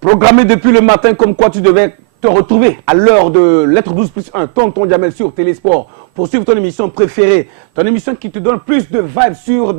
Programmé depuis le matin, comme quoi tu devais te retrouver à l'heure de Lettre 12+1, Tonton Jamel sur Télésport, pour suivre ton émission préférée, ton émission qui te donne plus de vibes sur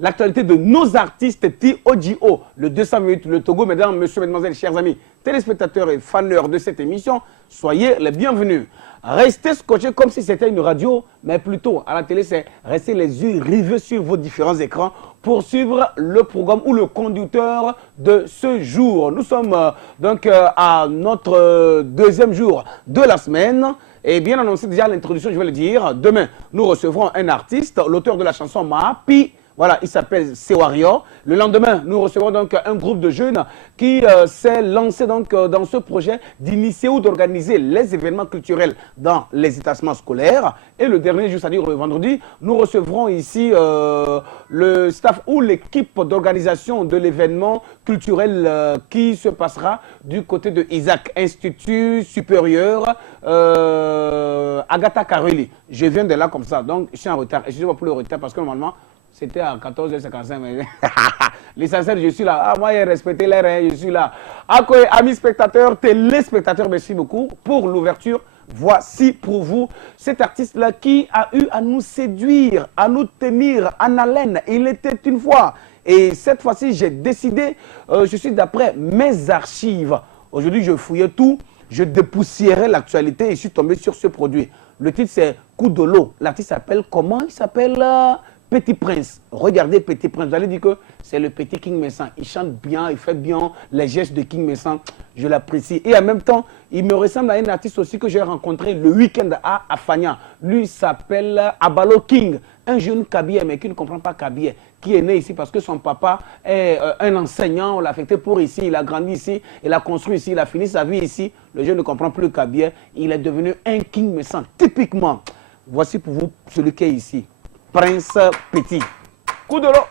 l'actualité de nos artistes TOGO, le 200 minutes, le Togo. Mesdames, messieurs, mesdemoiselles, chers amis, téléspectateurs et fans de cette émission, soyez les bienvenus. Restez scotchés comme si c'était une radio, mais plutôt à la télé, c'est rester les yeux rivés sur vos différents écrans pour suivre le programme ou le conducteur de ce jour. Nous sommes à notre deuxième jour de la semaine. Et bien annoncé déjà l'introduction, je vais le dire. Demain, nous recevrons un artiste, l'auteur de la chanson Maapi. Voilà, il s'appelle Sewario. Le lendemain, nous recevrons donc un groupe de jeunes qui s'est lancé dans ce projet d'initier ou d'organiser les événements culturels dans les établissements scolaires. Et le dernier jour, c'est-à-dire le vendredi, nous recevrons ici le staff ou l'équipe d'organisation de l'événement culturel qui se passera du côté de Isaac, Institut supérieur Agatha Kareli. Je viens de là comme ça, donc je suis en retard. Excusez-moi pour le retard parce que normalement, c'était à 14h55. Mais l'essentiel, je suis là. Ah, moi, j'ai respecté l'air, hein, je suis là. Amis spectateurs, téléspectateurs, merci beaucoup pour l'ouverture. Voici pour vous cet artiste-là qui a eu à nous séduire, à nous tenir en haleine. Il était une fois. Et cette fois-ci, j'ai décidé, je suis d'après mes archives. Aujourd'hui, je fouillais tout, je dépoussiérais l'actualité et je suis tombé sur ce produit. Le titre, c'est Coup de l'eau. L'artiste s'appelle comment? Il s'appelle Petit Prince. Regardez Petit Prince. Vous allez dire que c'est le petit King Messan. Il chante bien, il fait bien les gestes de King Messan. Je l'apprécie. Et en même temps, il me ressemble à un artiste aussi que j'ai rencontré le week-end à Afania. Lui s'appelle Abalo King. Un jeune Kabie, mais qui ne comprend pas Kabie, qui est né ici parce que son papa est un enseignant. On l'a affecté pour ici. Il a grandi ici. Il a construit ici. Il a fini sa vie ici. Le jeune ne comprend plus Kabie. Il est devenu un King Messan. Typiquement. Voici pour vous celui qui est ici. Prince Petit. Coup de l'eau.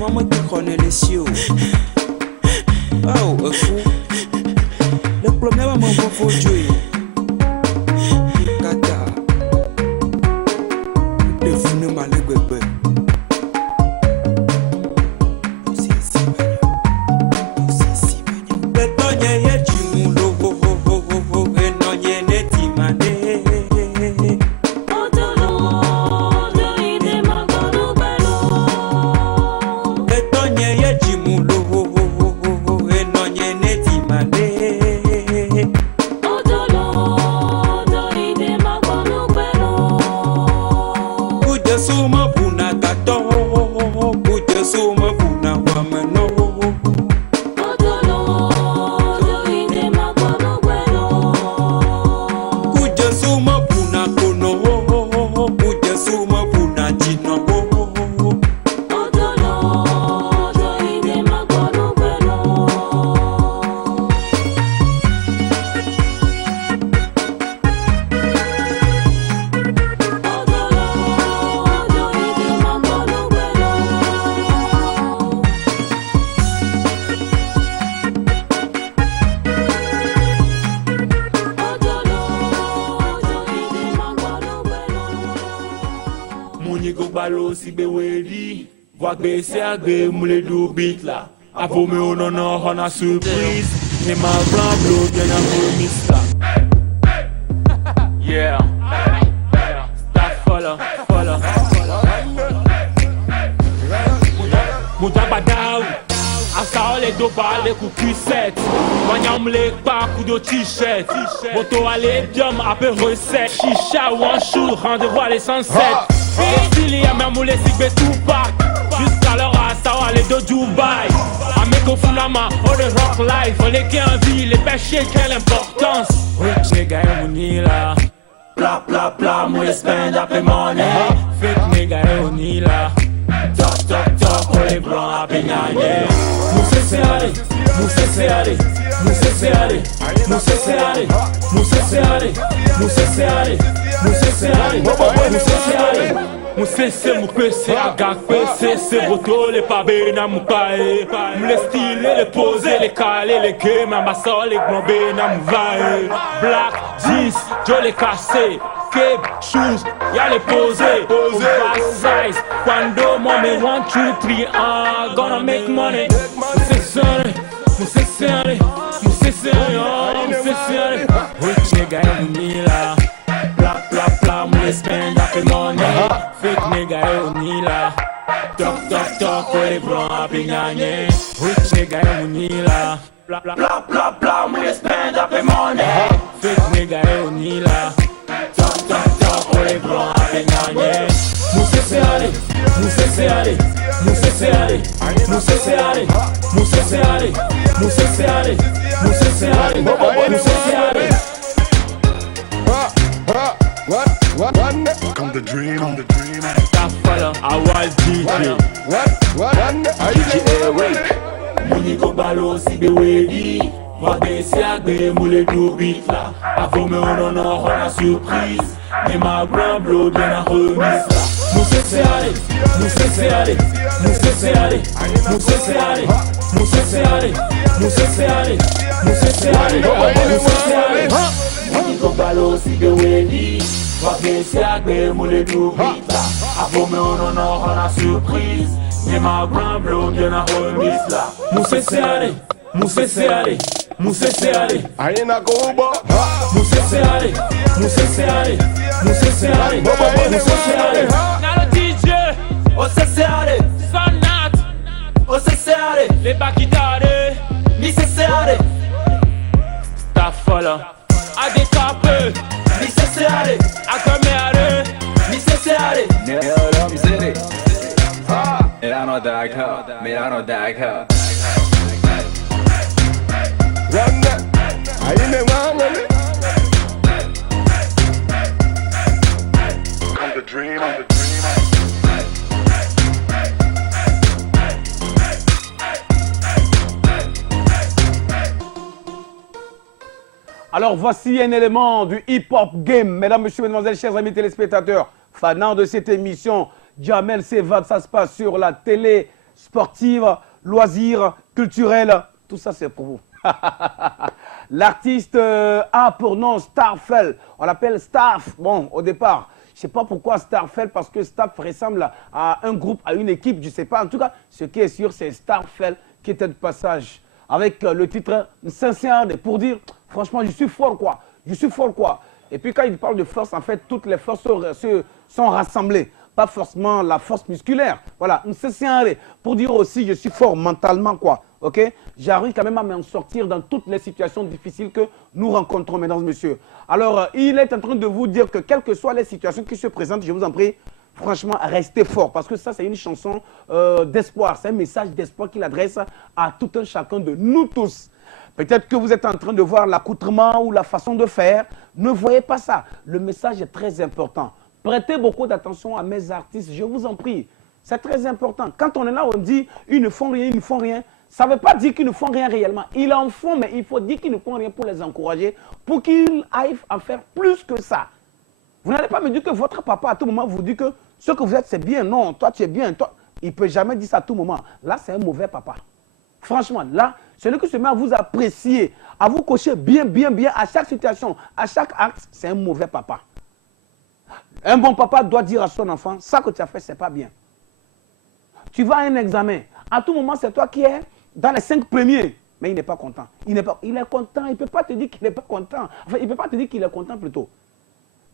maman qui connaît les cieux. Oh, fou. Le problème, maman, faut jouer. Kata. Le fou ne m'a le bébé. C'est agréé, moulé du beat là. Avant mais on en a surprise. Mais ma grand bleu, bien à remise là. Yeah. Stop follow. Mouta badao. Asa les deux balles, les coups cuissettes. Wanyam les pas, coups de t-shirt. Moto à l'édium, après recette. Chicha ou un chou, rendez-vous à l'essentiel. Et il y a même moulé si tout pas. Jusqu'à l'heure à savoir aller de Dubaï. Amigo Fulama, all the rock life. On est qu'un vie, les péchés, quelle importance. Rich nigga, on y là. Bla bla bla, moi les spend up the money. Fake nigga, on y là. Talk, on les blancs à baigner. Moussé c'est allé, moussé c'est allé. Moussé c'est allé, moussé c'est allé. Moussé c'est allé, moussé c'est allé. Moussé c'est allé, moussé c'est allé. Moussé c'est mon PC, agak PC, c'est roto, les pabés na mou pae. Les styles, les poser, les caler, les games, ma soeur, les globés na mou vae. Black, jeans, je les cassé. Cape, shoes, y'a les posés. Oversize, quando mommy 1, 2, 3, gonna make money. Moussé c'est allé, moussé c'est allé. Moussé c'est allé, moussé c'est allé. Rich nigga, on là. Bla, moules spend up the money. Fake nigga, on là. Talk, pour les blancs à baigner. Rich nigga, on là. Bla, moules spend up the money. Fake nigga, on là. Talk, pour les blancs à baigner. Moussé c'est allé, moussé c'est allé. Moussé c'est allé, moussé c'est allé. Moussé c'est allé, moussé c'est allé. Moussé c'est allé, moussé c'est allé. What? Come the dream. Stop follow, I was DJ. What? DJ Eric. Mounigo Balo, si be ready. Va baisser à gré, moulé du beat là. Avant mais on a surprise. Mais ma grand bleu, bien à remise là. Moussé c'est allé, moussé c'est allé. Moussé c'est allé, moussé c'est allé. Moussé c'est allé, moussé c'est allé. Moussé c'est allé, moussé c'est allé. Mounigo Balo, si be ready. Va baisser à gré, moulé du beat là. Avant mais on a surprise. Mais ma grand bleu, bien à remise là. Moussé c'est allé, moussé c'est allé. Moussé c'est allé, Aina Kuba. moussé c'est allé, moussé c'est allé, moussé c'est allé, moussé c'est allé. Now le DJ, moussé c'est allé, Sonat, moussé c'est allé, les bakidare, moussé c'est allé. Ta folle, à décaper, moussé c'est allé, à comer, moussé c'est allé. Neolom City, Milano Dakar, Milano Dakar. Run that. Aina Wangale. Come the dream. Alors voici un élément du hip-hop game. Mesdames, messieurs, mesdemoiselles, chers amis téléspectateurs, fanants de cette émission, Jamel s'évade, ça se passe sur la télé sportives, loisirs, culturels, tout ça c'est pour vous. L'artiste a pour nom Starfel. On l'appelle Staff. Bon, au départ, je ne sais pas pourquoi Starfel, parce que Staff ressemble à un groupe, à une équipe, je ne sais pas. En tout cas, ce qui est sûr, c'est Starfel qui était de passage avec le titre Sincère pour dire, franchement, je suis fort quoi. Je suis fort quoi. Et puis quand il parle de force, en fait, toutes les forces sont rassemblées. Pas forcément la force musculaire. Voilà, pour dire aussi, je suis fort mentalement quoi. Ok, j'arrive quand même à m'en sortir dans toutes les situations difficiles que nous rencontrons, mesdames et messieurs. Alors, il est en train de vous dire que quelles que soient les situations qui se présentent, je vous en prie, franchement, restez fort. Parce que ça, c'est une chanson d'espoir. C'est un message d'espoir qu'il adresse à tout un chacun de nous tous. Peut-être que vous êtes en train de voir l'accoutrement ou la façon de faire. Ne voyez pas ça. Le message est très important. Prêtez beaucoup d'attention à mes artistes, je vous en prie. C'est très important. Quand on est là, on dit ils ne font rien, ils ne font rien. Ça ne veut pas dire qu'ils ne font rien réellement. Ils en font, mais il faut dire qu'ils ne font rien pour les encourager, pour qu'ils aillent en faire plus que ça. Vous n'allez pas me dire que votre papa, à tout moment, vous dit que ce que vous êtes, c'est bien. Non, toi, tu es bien. Toi. Il ne peut jamais dire ça à tout moment. Là, c'est un mauvais papa. Franchement, là, celui qui se met à vous apprécier, à vous cocher bien, bien, bien, à chaque situation, à chaque acte, c'est un mauvais papa. Un bon papa doit dire à son enfant, ça que tu as fait, ce n'est pas bien. Tu vas à un examen. À tout moment, c'est toi qui es dans les 5 premiers. Mais il n'est pas content. Il est content. Il ne peut pas te dire qu'il n'est pas content. Enfin, il ne peut pas te dire qu'il est content plutôt.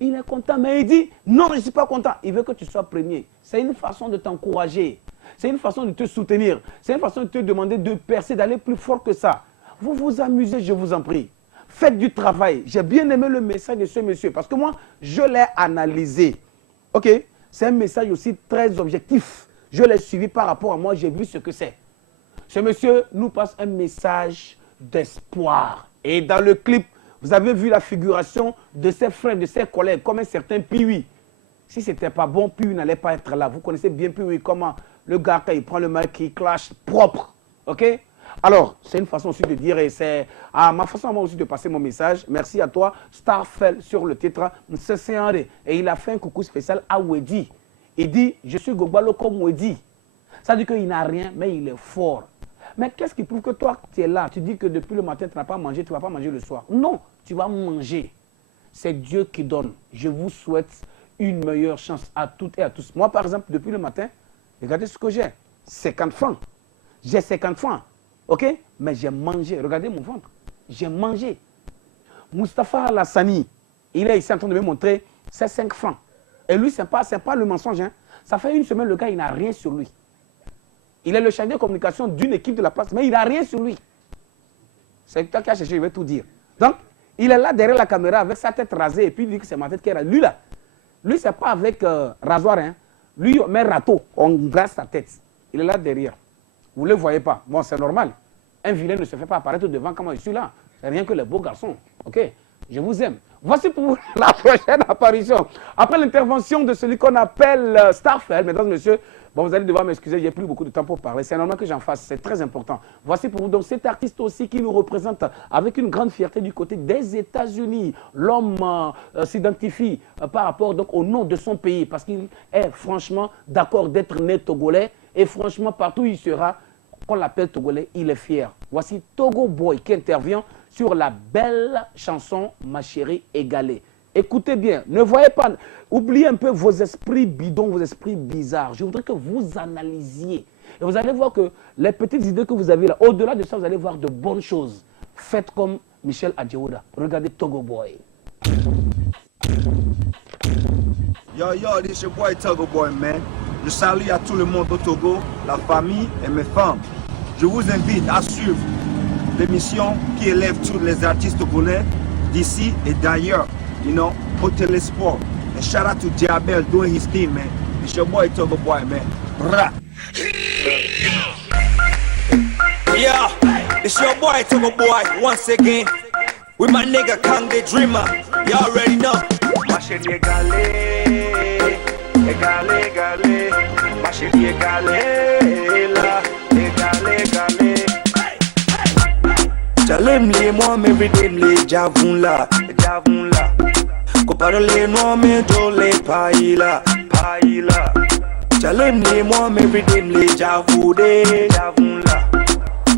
Il est content, mais il dit, non, je ne suis pas content. Il veut que tu sois premier. C'est une façon de t'encourager. C'est une façon de te soutenir. C'est une façon de te demander de percer, d'aller plus fort que ça. Vous vous amusez, je vous en prie. Faites du travail. J'ai bien aimé le message de ce monsieur parce que moi, je l'ai analysé. OK? C'est un message aussi très objectif. Je l'ai suivi par rapport à moi, j'ai vu ce que c'est. Ce monsieur nous passe un message d'espoir. Et dans le clip, vous avez vu la figuration de ses frères, de ses collègues, comme un certain Piwi. Si ce n'était pas bon, Piwi n'allait pas être là. Vous connaissez bien Piwi, comment le gars, quand il prend le mic, il clash propre. OK? Alors, c'est une façon aussi de dire, et c'est à ma façon à moi aussi de passer mon message. Merci à toi, Starfel, sur le titre Msesséandé. Et il a fait un coucou spécial à Wedi. Il dit, je suis Gogbalo comme Wedi. Ça dit qu'il n'a rien, mais il est fort. Mais qu'est-ce qui prouve que toi, tu es là? Tu dis que depuis le matin, tu n'as pas mangé, tu ne vas pas manger le soir. Non, tu vas manger. C'est Dieu qui donne. Je vous souhaite une meilleure chance à toutes et à tous. Moi, par exemple, depuis le matin, regardez ce que j'ai. 50 francs. J'ai 50 francs. OK? Mais j'ai mangé. Regardez mon ventre. J'ai mangé. Mustapha Alassani, il est ici en train de me montrer ses 5 francs. Et lui, ce n'est pas le mensonge. Hein. Ça fait une semaine, le gars, il n'a rien sur lui. Il est le chargé de communication d'une équipe de la place, mais il n'a rien sur lui. C'est toi qui as cherché, je vais tout dire. Donc, il est là derrière la caméra avec sa tête rasée et puis il dit que c'est ma tête qui est rasée. Lui, là, lui, ce n'est pas avec rasoir. Hein. Lui, on met râteau, on grasse sa tête. Il est là derrière. Vous ne le voyez pas. Bon, c'est normal. Un vilain ne se fait pas apparaître devant comme je suis là. C'est rien que les beaux garçons. OK? Je vous aime. Voici pour vous la prochaine apparition. Après l'intervention de celui qu'on appelle Starfel, mesdames et messieurs, bon, vous allez devoir m'excuser, j'ai plus beaucoup de temps pour parler. C'est normal que j'en fasse, c'est très important. Voici pour vous donc cet artiste aussi qui nous représente avec une grande fierté du côté des États-Unis. L'homme s'identifie par rapport donc au nom de son pays parce qu'il est franchement d'accord d'être né togolais et franchement partout où il sera, qu'on l'appelle togolais, il est fier. Voici Togo Boy qui intervient sur la belle chanson Ma chérie égalée. Écoutez bien, ne voyez pas, oubliez un peu vos esprits bidons, vos esprits bizarres. Je voudrais que vous analysiez. Et vous allez voir que les petites idées que vous avez là, au-delà de ça, vous allez voir de bonnes choses. Faites comme Michel Adjeouda. Regardez Togo Boy. Yo, this your boy Togo Boy, man. Je salue à tout le monde au Togo, la famille et mes femmes. Je vous invite à suivre l'émission qui élève tous les artistes togolais d'ici et d'ailleurs, you know, au Télésport. And shout out to Diabel doing his thing, man. It's your boy Togo Boy, man. Rah. Yeah, it's your boy Togo Boy once again with my nigga Kang the Dreamer. You already know. Ma chérie égalée, égalée, égalée. Ma chérie égalée, là, égalée, égalée. J'allais me moi, mais everyday me j'avoue là, j'avoue là. Comparé les noirs, mais je les paille là, paille là. Chalem les moi mais videm les j'avoue là.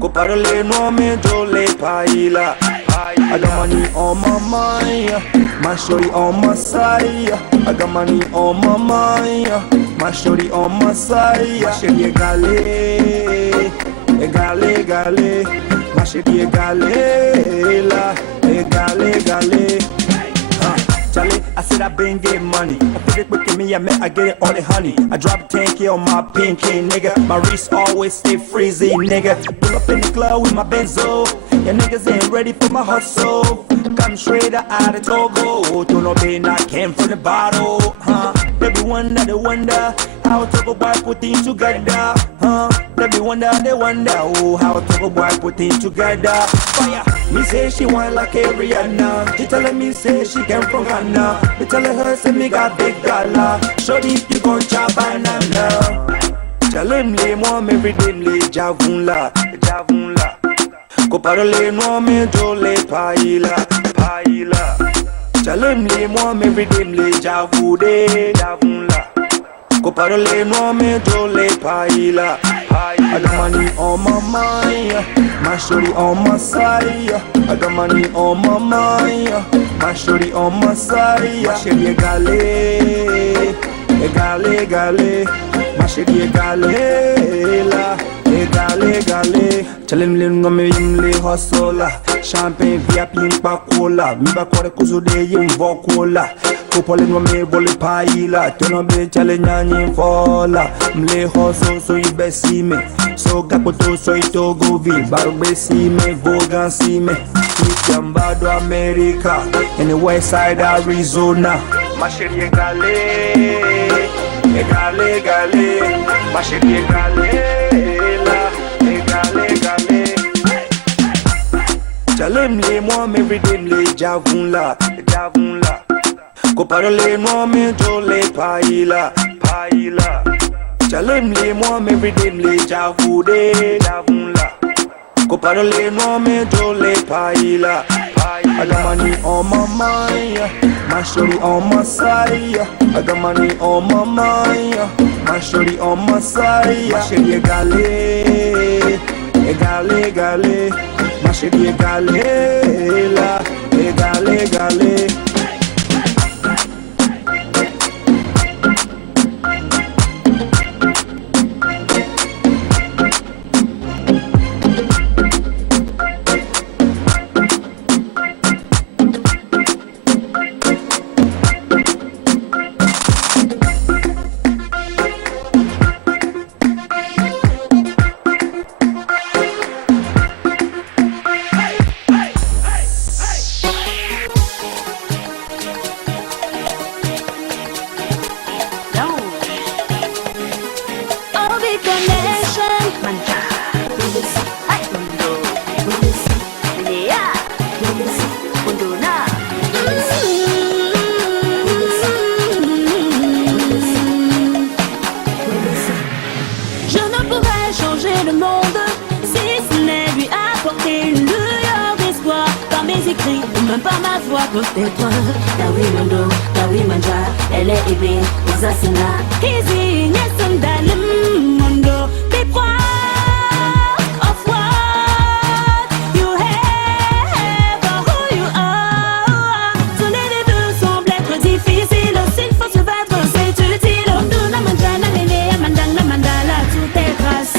Ko parle no me jole paila. I got money on my mind, my shorty on my side. I got money on my mind, my shorty on my side. Ma chérie égalée, égalée, égalée. Ma chérie égalée, là, égalée, égalée. Charlie, I said I been getting money. I feel it with me, I get it all the honey. I drop 10K on my pinky, nigga. My wrist always stay freezy, nigga. Pull up in the club with my Benzo. Ya niggas ain't ready for my hustle. Come straight out of Togo. Don't know they not came from the bottle, huh? They be wonder how Togo boy put things together, huh? They wonder, oh, how Togo boy put things together. Fire, me say she want like a Rihanna. She telling me say she came from Ghana. Me telling her say me got big dollar. Shorty, you gon' chop banana. Tell les moi me videm les j'avoue là. Ko parle no me jole paila. Tell les moi me videm les j'avoue là. Ko parle no me jole paila. I got money on my mind, my shorty on my side. I got money on my mind, my shorty on my side. Ma chérie égalée, égalée, égalée. Ma chérie égalée, là, égalée, égalée. Challenge les noms mais yim les hustle. Champagne VIP yim pa cola. Mi ba kore kuzo de yim vo cola. Couple no me vole paila. Tono be challenge yim fola. Mle hustle so you be see me. So gapoto so ito govi. Baro be see me, vogan see me. Yambado America, in the west side Arizona. Ma chérie égalée, égalée, égalée. Ma chérie égalée, là, égalée, égalée. Chalem les moi me videm les j'avoue là. Ko parle no me jole paila. Chalem les moi me videm les j'avoue là. Ko parle no me jole paila. I got money on my mind, my shorty on my side. I got money on my mind, my shorty on my side. Ma chérie égalée, égalée, égalée. Ma chérie égalée, là, égalée, égalée. Même pas ma voix côté toi. Dawi Mando, Dawi Manja, elle est aimée, Zasina. Easy, Nelson Dalim Mondo, be proud of what you have or who you are. Tourner les deux semble être difficile. S'il faut se battre, c'est utile. Onduna Manjana, Lele, Mandana, Mandala, tout est grâce.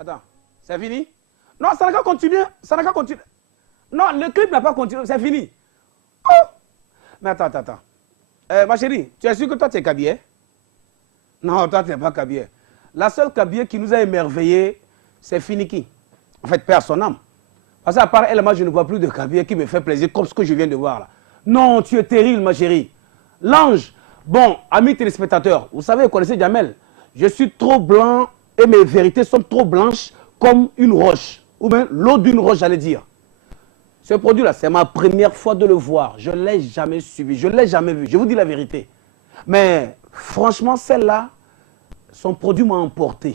Attends, c'est fini? Non, ça n'a qu'à continuer. Ça n'a qu'à continuer. Non, le clip n'a pas continué, c'est fini. Oh! Mais attends. Ma chérie, tu es sûr que toi, tu es Kabyé? Non, toi, tu n'es pas Kabyé. La seule Kabyé qui nous a émerveillés, c'est Finiki. En fait, paix à son âme. Parce qu'à part elle, moi, je ne vois plus de Kabyé qui me fait plaisir comme ce que je viens de voir là. Non, tu es terrible, ma chérie. L'ange. Bon, amis téléspectateurs, vous savez, vous connaissez Jamel. Je suis trop blanc et mes vérités sont trop blanches comme une roche. Ou bien l'eau d'une roche, j'allais dire. Ce produit-là, c'est ma première fois de le voir. Je ne l'ai jamais suivi, je ne l'ai jamais vu. Je vous dis la vérité. Mais franchement, celle-là, son produit m'a emporté.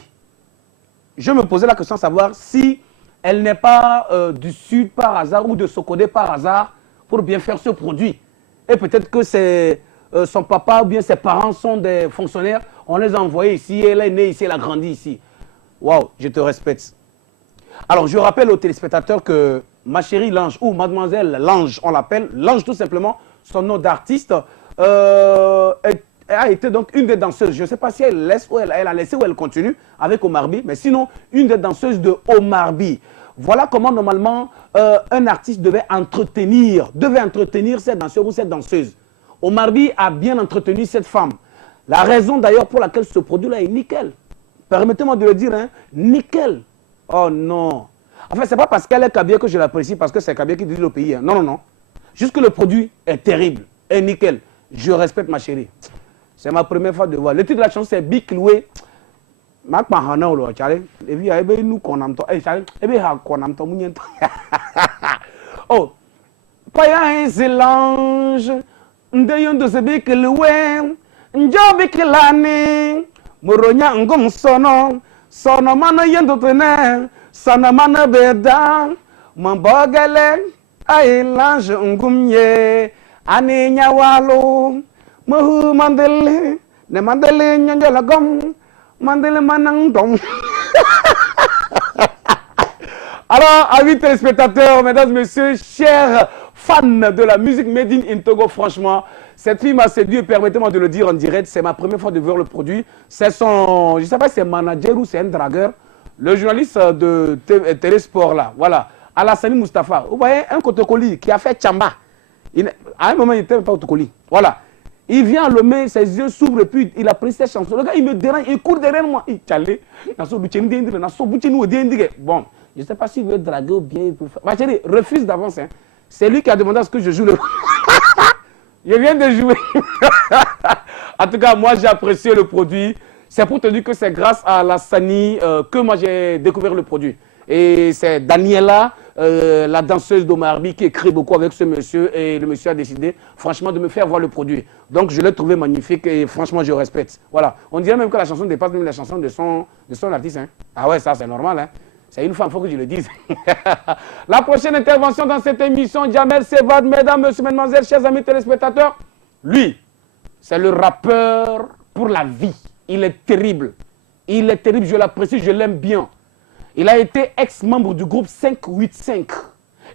Je me posais la question de savoir si elle n'est pas du Sud par hasard ou de Sokodé par hasard pour bien faire ce produit. Et peut-être que c'est son papa ou bien ses parents sont des fonctionnaires. On les a envoyés ici, elle est née ici, elle a grandi ici. Waouh, je te respecte. Alors, je rappelle aux téléspectateurs que ma chérie Lange, ou mademoiselle Lange, on l'appelle, Lange tout simplement, son nom d'artiste, a été donc une des danseuses. Je ne sais pas si elle laisse ou elle a laissé ou elle continue avec Omar By, mais sinon, une des danseuses de Omar By. Voilà comment normalement un artiste devait entretenir cette danseuse ou cette danseuse. Omar By a bien entretenu cette femme. La raison d'ailleurs pour laquelle ce produit-là est nickel. Permettez-moi de le dire, hein, nickel. Oh non. Enfin, ce n'est pas parce qu'elle est Kabyé que je l'apprécie, parce que c'est Kabyé qui dirige le pays. Hein. Non, non. Juste que le produit est terrible, est nickel. Je respecte ma chérie. C'est ma première fois de voir. Le titre de la chanson, c'est Big Loué. Oh, Paya Zélange, Ndeyon de Big Loué, Njobik Lani, Moronya Ngom Sono, Sono Mana Yendotene, Sono Mana Beda, Mambogale, Ailange Ngumye, Ani Nyawalo, Mohu Mandele, Ne Mandele Nyanjalagom, Mandele Manangdom. Alors, amis téléspectateurs, mesdames, messieurs, chers fans de la musique Made in Togo, franchement, cette fille m'a séduit, permettez-moi de le dire en direct, c'est ma première fois de voir le produit. C'est son, je ne sais pas si c'est manager ou c'est un dragueur, le journaliste de Télésport là, voilà, Alassani Mustafa. Vous voyez, un Kotokoli qui a fait Tchamba. À un moment, il n'était pas Kotokoli. Voilà. Il vient le main, ses yeux s'ouvrent et puis il a pris cette chanson. Le gars, il me dérange, il court derrière moi. Il tchalé. Bon, je ne sais pas s'il veut draguer ou bien il peut faire. Ma chérie, refuse d'avance. Hein. C'est lui qui a demandé à ce que je joue le. Je viens de jouer. En tout cas, moi, j'ai apprécié le produit. C'est pour te dire que c'est grâce à la Sani que moi, j'ai découvert le produit. Et c'est Daniela, la danseuse d'Omar By, qui écrit beaucoup avec ce monsieur. Et le monsieur a décidé, franchement, de me faire voir le produit. Donc, je l'ai trouvé magnifique et franchement, je respecte. Voilà. On dirait même que la chanson dépasse même la chanson de son artiste. Hein. Ah ouais, ça, c'est normal. Hein. C'est une femme, il faut que je le dise. La prochaine intervention dans cette émission, Jamel Sevvad, mesdames, messieurs, mesdemoiselles, chers amis téléspectateurs. Lui, c'est le rappeur pour la vie. Il est terrible. Il est terrible, je l'apprécie, je l'aime bien. Il a été ex-membre du groupe 585.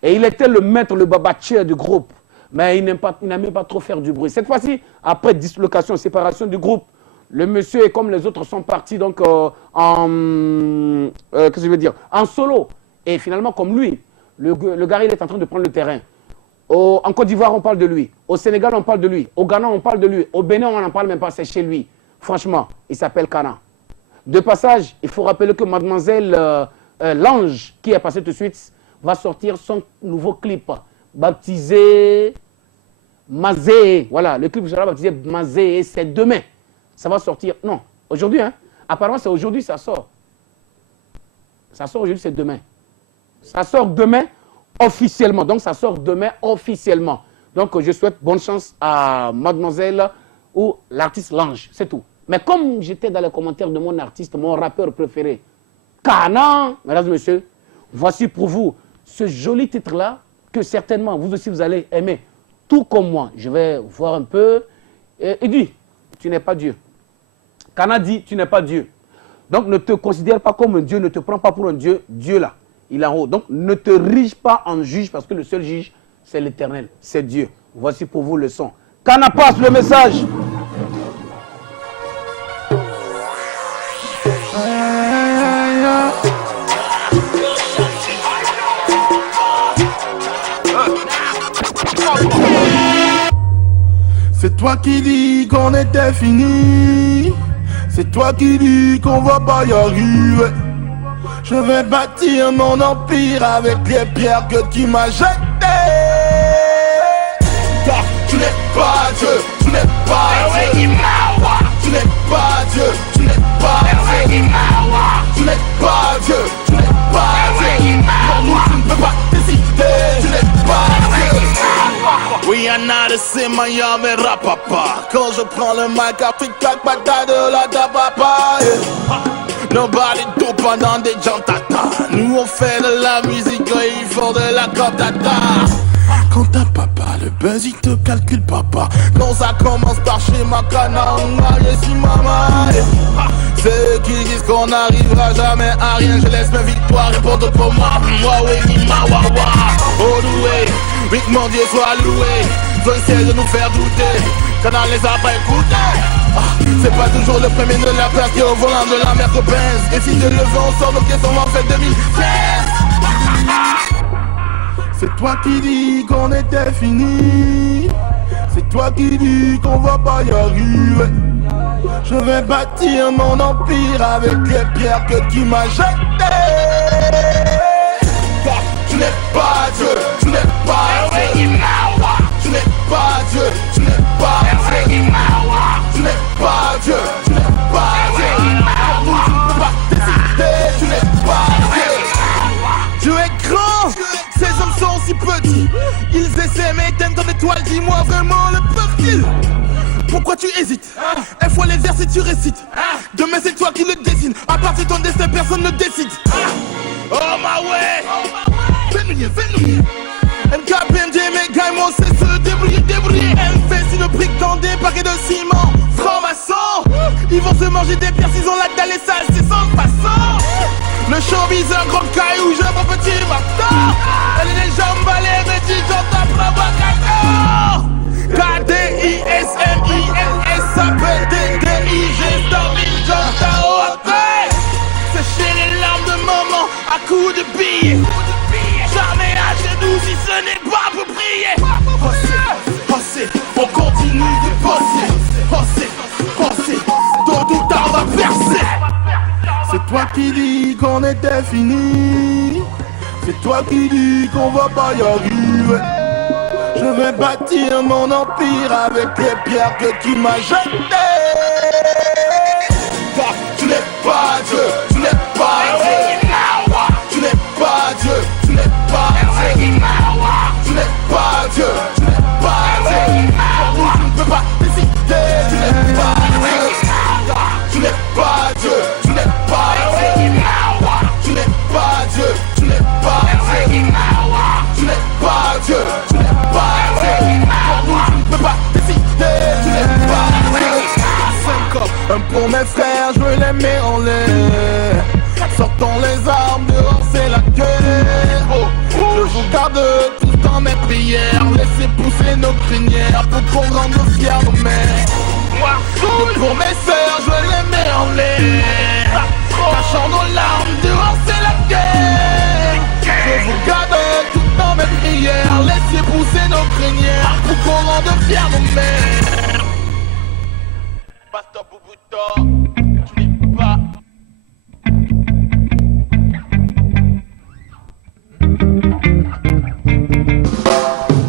Et il était le maître, le babatier du groupe. Mais il n'aimait pas trop faire du bruit. Cette fois-ci, après dislocation, séparation du groupe, le monsieur et comme les autres sont partis donc qu'est-ce que je veux dire, en solo. Et finalement, comme lui, le gars, il est en train de prendre le terrain. En Côte d'Ivoire, on parle de lui. Au Sénégal, on parle de lui. Au Ghana, on parle de lui. Au Bénin, on n'en parle même pas, c'est chez lui. Franchement, il s'appelle Kana. De passage, il faut rappeler que mademoiselle Lange, qui est passée tout de suite, va sortir son nouveau clip, baptisé Mazé. Voilà, le clip sera baptisé Mazé, c'est demain. Ça va sortir, non, aujourd'hui, hein. Apparemment, c'est aujourd'hui, ça sort. Ça sort aujourd'hui, c'est demain. Ça sort demain officiellement. Donc, ça sort demain officiellement. Donc, je souhaite bonne chance à mademoiselle ou l'artiste Lange, c'est tout. Mais comme j'étais dans les commentaires de mon artiste, mon rappeur préféré, Kana, mesdames et messieurs, voici pour vous ce joli titre-là que certainement vous aussi vous allez aimer. Tout comme moi, je vais voir un peu. Il dit, tu n'es pas Dieu. Kana dit, tu n'es pas Dieu. Donc ne te considère pas comme un Dieu, ne te prends pas pour un Dieu. Dieu là, il est en haut. Donc ne te rige pas en juge parce que le seul juge, c'est l'Éternel, c'est Dieu. Voici pour vous le son. Kana passe le message. toi qui dis qu'on était fini. C'est toi qui dis qu'on va pas y arriver. Je vais bâtir mon empire avec les pierres que tu m'as jetées. Car tu n'es pas Dieu, tu n'es pas Dieu. Tu n'es pas Dieu, tu n'es pas Dieu. Tu n'es pas Dieu, tu n'es pas Dieu. Pour nous tu ne peux pas décider, tu n'es pas Dieu. We are not the same, mais rapapa. Quand je prends le mic, Afrique, bataille de la dabapa. Nobody do pendant des jantata. Nous on fait de la musique, ils font de la cantata. Quand t'as papa, le buzz il te calcule papa. Non ça commence par chez Makana, yes mama. Ceux qui disent qu'on n'arrivera jamais à rien, je laisse mes victoires répondre pour moi. Moi oui, ma wawa. Oh loué, oui que mon Dieu soit loué. Ils ont essayé de nous faire douter, Canal les a pas écoutés. C'est pas toujours le premier de la place qui est au volant de la Mercedes. Et si de lever on sort, ok, on en fait 2016. C'est toi qui dis qu'on était fini. C'est toi qui dis qu'on va pas y arriver. Je vais bâtir mon empire avec les pierres que tu m'as jetées. Car tu n'es pas Dieu, tu n'es pas Dieu. Tu n'es pas Dieu, tu n'es pas Dieu. Tu n'es pas Dieu, tu n'es pas Dieu. Pour nous tu ne peux pas décider, tu n'es pas Dieu. Dieu est grand, ces hommes sont si petits. Ils essaient mais t'aimes ton étoile, dis-moi vraiment le peuvent-ils? Pourquoi tu hésites? Une fois les versets tu récites. Demain c'est toi qui le dessine. À partir de ton destin personne ne décide. Oh my way. Fais-nous, fais-nous. MKPMG, mes gars, moi c'est se débrouiller. MF, c'est une brique dans des paquets de ciment. Franc-maçon, ils vont se manger des pierres s'ils ont la dalle et sale, c'est sans façon. Le showbiz, un grand caillou, je mon petit marteau. Elle est les jambes balais, mais tu t'entends provocateur. K-D-I-S-M-I-N-S-A-P-D-D-I-G Stormy John sécher les larmes de maman à coups de billets. Jamais à genoux si ce n'est pas pour prier. Passer, on continue de passer. Passer, tôt ou tard on va percer. C'est toi qui dis qu'on était fini. C'est toi qui dis qu'on va pas y arriver. Je vais bâtir mon empire avec les pierres que tu m'as jetées. Car tu n'es pas Dieu, tu n'es pas Dieu. Tu n'es pas Dieu, tu n'es pas Dieu. Tu n'es pas Dieu, tu n'es pas Dieu. Pour nous tu ne peux pas décider, tu n'es pas Dieu. Tu n'es pas Dieu, tu n'es pas Dieu. Tu n'es pas Dieu, tu n'es pas Dieu. Tu n'es pas Dieu, tu n'es pas Dieu. Pour nous tu ne peux pas décider, tu n'es pas Dieu. 5 ans, un pour mes frères, je veux les mets en l'air. Sortons les armes, dehors c'est la guerre. Je vous garde tout dans mes prières. Laissez pousser nos crinières pour qu'on rende fiers nos mères. Et pour mes sœurs, je les mets en l'air. Cachant nos larmes, dehors c'est la guerre. Je vous garde tout dans mes prières. Laissez pousser nos crinières pour qu'on rende fiers nos mères. Pasteur Boubouta, tu n'es pas.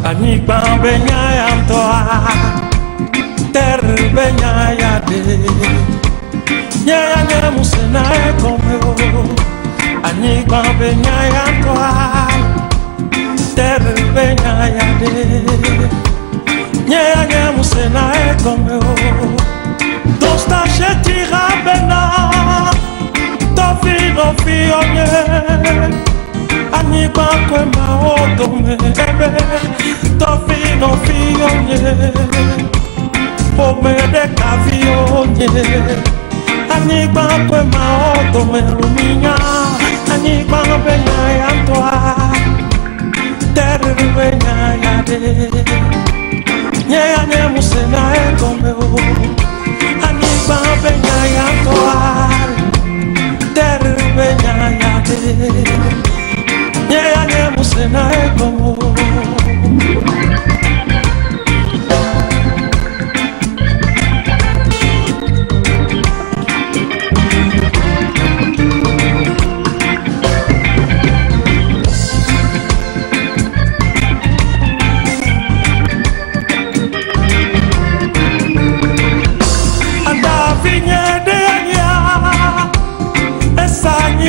Anik bambenya yantoa terbenya yade nyaya nyamusena ekomeo Anik bambenya yantoa terbenya yade nyaya nyamusena ekomeo Dosta shetira bena tofino fionye Anikwa kwe maotome Tofino fionye Pome de kavionye Anikwa kwe maotome luminya Anikwa benya yantoa Terre benya yade Nyea nye musena ekome o Anikwa benya yantoa Terre benya yade Yeah, yeah, musena como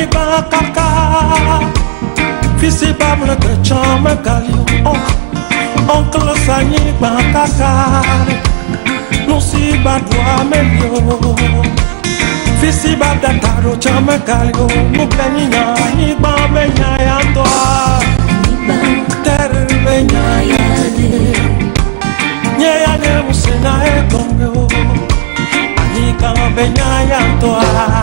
Aniba kaka Fisi babla de chama galio Oncle Saniba kaka Nusi badwa melio Fisi babda taro chama galio Mublaninya Aniba benya yantoa Terre benya yade Nyaya ne musena e gongyo Anika benya yantoa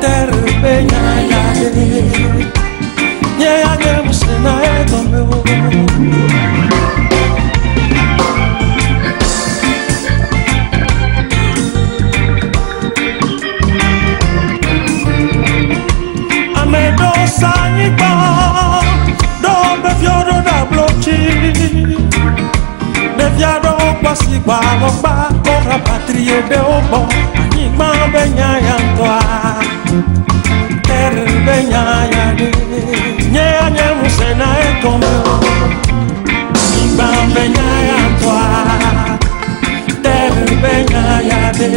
Terre benya yade Nyaya ne musena e gongyo Amedo saniba Do be fioro da blochi Deviado quasi gualo ba Corra patrie de obo Anima benya yantoa Terre benya yade Nyea nye musena e komeo Anima benya yantoa Terre benya yade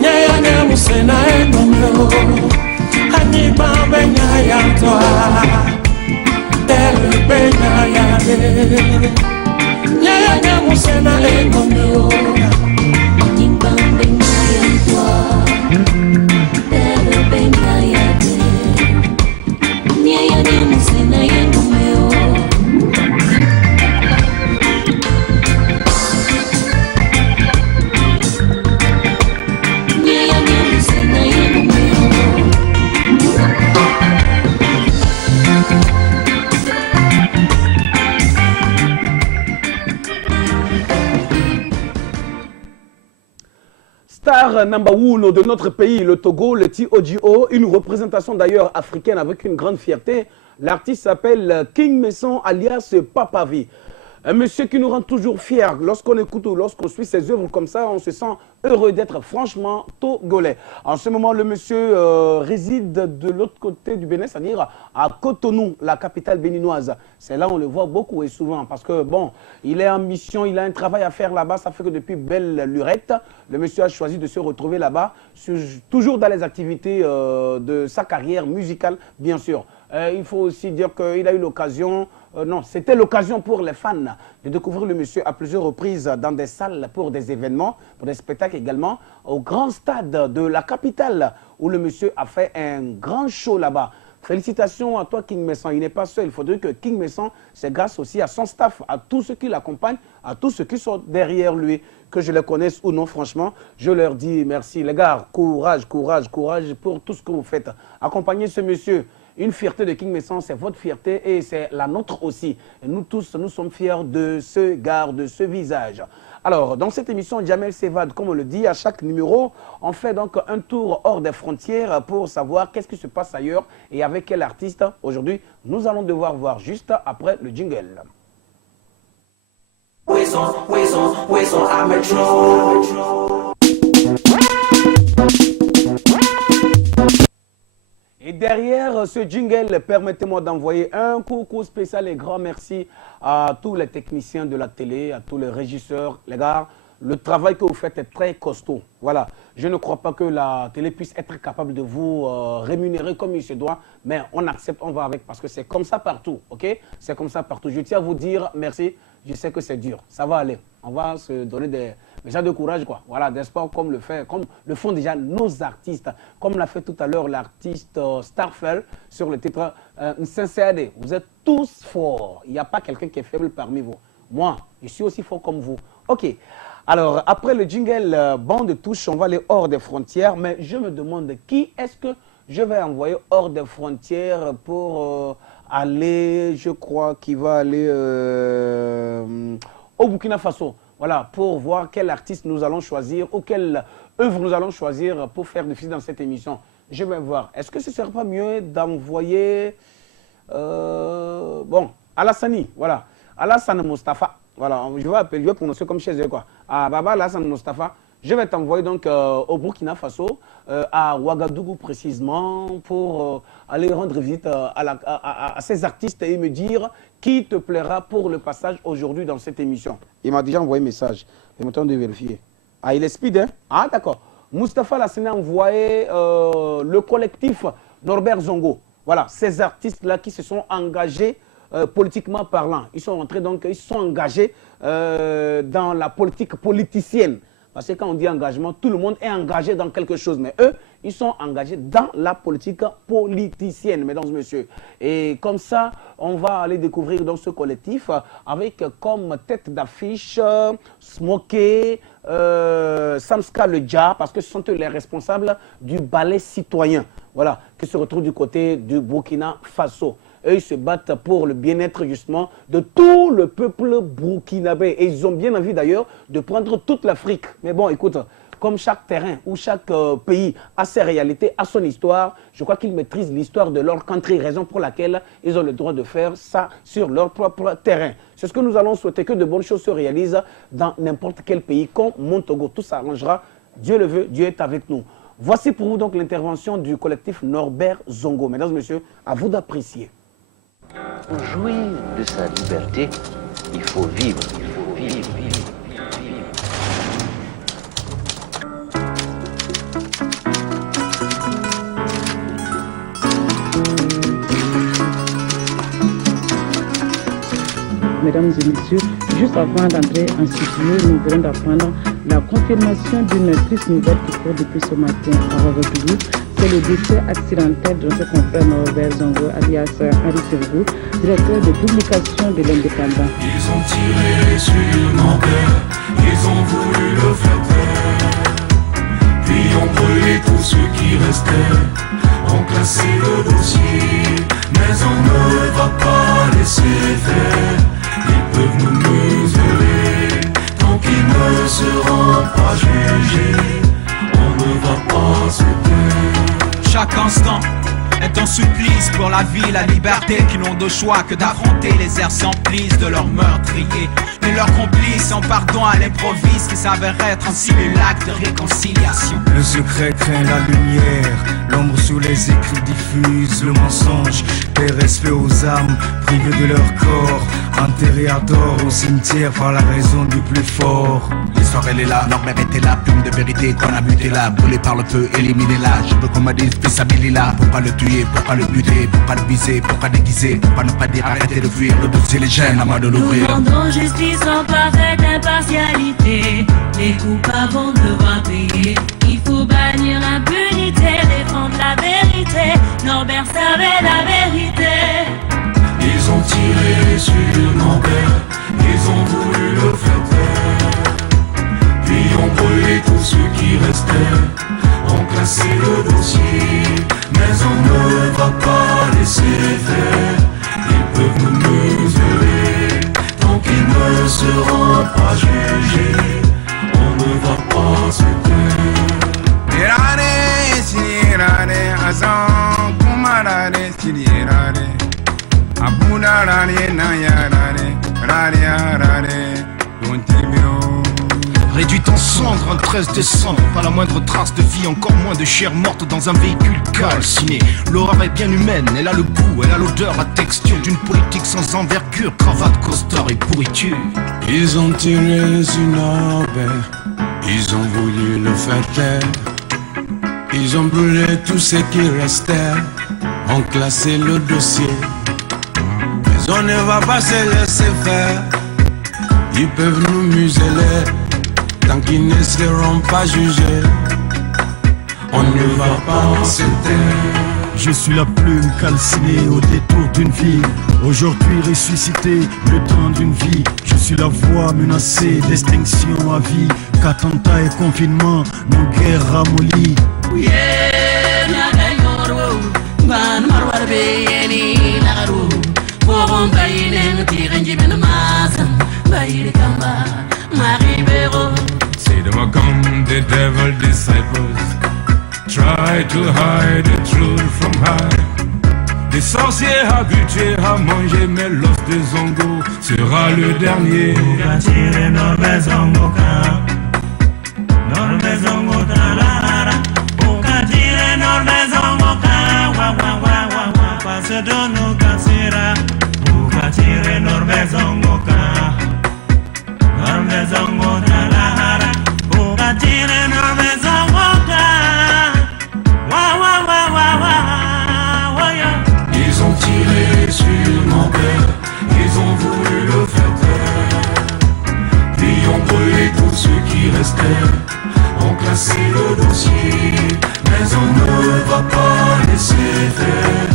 Nyea nye musena e komeo Anima benya yantoa Terre benya yade Nyaya nyamusena ekomeo Nyimba benya yantoa Terre benya yade Nyaya nyamusena ekomeo Nyaya nyamusena ekomeo Star number one de notre pays, le Togo, le T.O.G.O, une représentation d'ailleurs africaine avec une grande fierté. L'artiste s'appelle King Messon alias Papa V. Un monsieur qui nous rend toujours fiers. Lorsqu'on écoute ou lorsqu'on suit ses œuvres comme ça, on se sent heureux d'être franchement togolais. En ce moment, le monsieur réside de l'autre côté du Bénin, c'est-à-dire à Cotonou, la capitale béninoise. C'est là où on le voit beaucoup et souvent parce que, bon, il est en mission, il a un travail à faire là-bas. Ça fait que depuis belle lurette, le monsieur a choisi de se retrouver là-bas, toujours dans les activités de sa carrière musicale, bien sûr. Il faut aussi dire qu'il a eu l'occasion, non, c'était l'occasion pour les fans de découvrir le monsieur à plusieurs reprises dans des salles pour des événements, pour des spectacles également, au grand stade de la capitale où le monsieur a fait un grand show là-bas. Félicitations à toi King Messon, il n'est pas seul, il faudrait que King Messon, c'est grâce aussi à son staff, à tous ceux qui l'accompagnent, à tous ceux qui sont derrière lui, que je les connaisse ou non, franchement, je leur dis merci. Les gars, courage, courage, courage pour tout ce que vous faites. Accompagnez ce monsieur. Une fierté de King Messon, c'est votre fierté et c'est la nôtre aussi. Et nous tous, nous sommes fiers de ce gars, de ce visage. Alors, dans cette émission, Jamel s'évade, comme on le dit, à chaque numéro, on fait donc un tour hors des frontières pour savoir qu'est-ce qui se passe ailleurs et avec quel artiste. Aujourd'hui, nous allons devoir voir juste après le jingle. Et derrière ce jingle, permettez-moi d'envoyer un coucou spécial et grand merci à tous les techniciens de la télé, à tous les régisseurs. Les gars, le travail que vous faites est très costaud. Voilà. Je ne crois pas que la télé puisse être capable de vous rémunérer comme il se doit, mais on accepte, on va avec parce que c'est comme ça partout, ok? C'est comme ça partout. Je tiens à vous dire merci. Je sais que c'est dur. Ça va aller. On va se donner des messages de courage, quoi. Voilà, d'espoir comme le font déjà nos artistes. Comme l'a fait tout à l'heure l'artiste Starfell sur le titre Sincérité. Vous êtes tous forts. Il n'y a pas quelqu'un qui est faible parmi vous. Moi, je suis aussi fort comme vous. Ok. Alors, après le jingle bande de touche, on va aller hors des frontières. Mais je me demande qui est-ce que je vais envoyer hors des frontières pour aller, je crois qu'il va aller au Burkina Faso. Voilà, pour voir quel artiste nous allons choisir ou quelle œuvre nous allons choisir pour faire diffuser dans cette émission. Je vais voir. Est-ce que ce ne serait pas mieux d'envoyer bon, Alassani, voilà. Alassane Mustafa. Voilà, je vais prononcer comme chez eux, quoi. Ah, Baba Alassane Mustafa. Je vais t'envoyer donc au Burkina Faso, à Ouagadougou précisément, pour aller rendre visite à ces artistes et me dire qui te plaira pour le passage aujourd'hui dans cette émission. Il m'a déjà envoyé un message. Il me tente de vérifier. Ah, il est speed, hein? Ah, d'accord. Mustapha Lassina a envoyé le collectif Norbert Zongo. Voilà, ces artistes-là qui se sont engagés politiquement parlant. Ils sont rentrés, donc ils sont engagés dans la politique politicienne. Parce que quand on dit engagement, tout le monde est engagé dans quelque chose. Mais eux, ils sont engagés dans la politique politicienne, mesdames et messieurs. Et comme ça, on va aller découvrir dans ce collectif avec comme tête d'affiche Smokey, Samska le Dja, parce que ce sont eux les responsables du ballet citoyen. Voilà, qui se retrouve du côté du Burkina Faso. Eux, ils se battent pour le bien-être justement de tout le peuple burkinabé. Et ils ont bien envie d'ailleurs de prendre toute l'Afrique. Mais bon, écoute, comme chaque terrain ou chaque pays a ses réalités, a son histoire, je crois qu'ils maîtrisent l'histoire de leur country, raison pour laquelle ils ont le droit de faire ça sur leur propre terrain. C'est ce que nous allons souhaiter, que de bonnes choses se réalisent dans n'importe quel pays, comme Montogo. Tout s'arrangera. Dieu le veut, Dieu est avec nous. Voici pour vous donc l'intervention du collectif Norbert Zongo. Mesdames et messieurs, à vous d'apprécier. Pour jouir de sa liberté, il faut vivre, vivre. Mesdames et messieurs, juste avant d'entrer en studio, nous venons d'apprendre la confirmation d'une triste nouvelle qui court depuis ce matin à Ouagadougou. C'est le décès accidentel de notre confrère Norbert Zongo, alias Henri Sergou, directeur de publication de l'Indépendant. Ils ont tiré sur mon cœur, ils ont voulu le faire taire, puis ont brûlé tout ce qui restait, ont classé le dossier, mais on ne va pas laisser faire. Ils peuvent nous museler, tant qu'ils ne seront pas jugés, on ne va pas se taire. Chaque instant est un supplice pour la vie, la liberté, qui n'ont de choix que d'affronter les airs s'emplissent de leurs meurtriers et leurs complices en pardon à l'improviste qui s'avère être un simulacre de réconciliation. Le secret craint la lumière, l'ombre sous les écrits diffuse le mensonge. Des respects aux âmes privées de leur corps, enterrés à tort au cimetière par la raison du plus fort. L'histoire elle est là, Norbert était là, plume de vérité qu'on a buté là, brûlé par le feu, éliminé là. Je veux qu'on me dise Fissabili là, pourquoi le tuer, pourquoi le buter, pourquoi le viser, pourquoi déguiser, pourquoi ne pas dire arrêtez de fuir, le dossier les gêne à moi de l'ouvrir. Nous demandons justice en parfaite impartialité, les coupables vont devoir payer. Il faut bannir l'impunité, défendre la vérité, Norbert savait la vérité. Ils ont tiré sur mon cœur, ils ont voulu le faire taire, puis ont brûlé tout ce qui restait, ont classé le dossier, mais on ne va pas laisser faire. Ils peuvent nous museler, tant qu'ils ne seront pas jugés, on ne va pas se taire. Irane, sirane, azan, kumarane, sirane. Réduit en cendres, un 13 décembre, pas la moindre trace de vie, encore moins de chair morte dans un véhicule calciné. L'horreur est bien humaine, elle a le goût, elle a l'odeur, la texture d'une politique sans envergure, cravate, costard et pourriture. Ils ont tiré sur Norbert, ils ont voulu le faire taire, ils ont brûlé tout ce qui restait, ont classé le dossier. On ne va pas se laisser faire. Ils peuvent nous museler, tant qu'ils ne seront pas jugés, on ne va pas se taire. Je suis la plume calcinée au détour d'une vie, aujourd'hui ressuscité, le temps d'une vie. Je suis la voix menacée d'extinction à vie, qu'attentat et confinement, nos guerres ramollies. See them a come, the devil disciples try to hide the truth from high. Des sorciers habitués à manger, mais l'os de Zongo sera le dernier. Norbert Zongo, Norbert Zongo, passe de nos cassera, Norbert Zongo, Norbert Zongo, Norbert Zongo. laisser faire,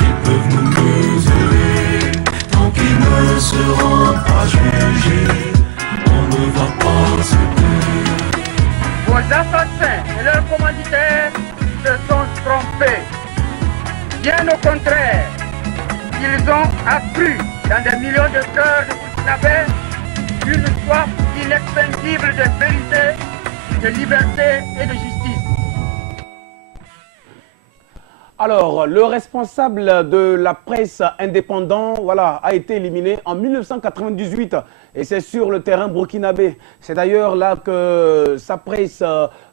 ils peuvent nous museler. Tant qu'ils ne seront pas jugés, on ne va pas se taire. Vos assassins et leurs commanditaires se sont trompés. Bien au contraire, ils ont accru dans des millions de cœurs de Burkinabés une soif inextinguible de vérité, de liberté et de justice. Alors, le responsable de la presse indépendante, voilà, a été éliminé en 1998 et c'est sur le terrain burkinabé. C'est d'ailleurs là que sa presse